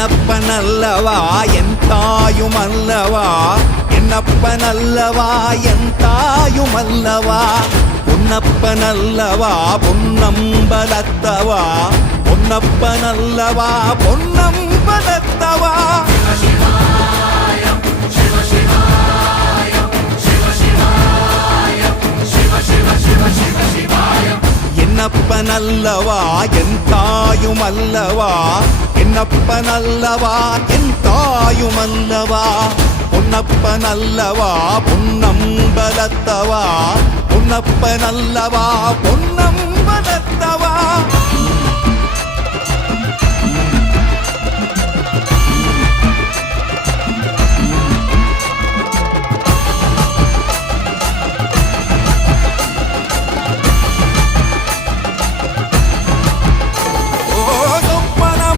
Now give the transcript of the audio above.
என்னப்பனல்லவா என் தாயுமல்லவா, என்னப்பனல்லவா என் தாயுமல்லவா, பொன்னப்பனல்லவா பொன்னம்பலத்தவா, பொன்னப்பனல்லவா பொன்னம்பலத்தவா. என்னப்பனல்லவா என் தாயுமல்லவா, என்னப்பனல்லவா என் தாயுமல்லவா, பொன்னப்பனல்லவா பொன்னம்பலத்தவா, பொன்னப்பனல்லவா பொன்னம்பலத்தவா.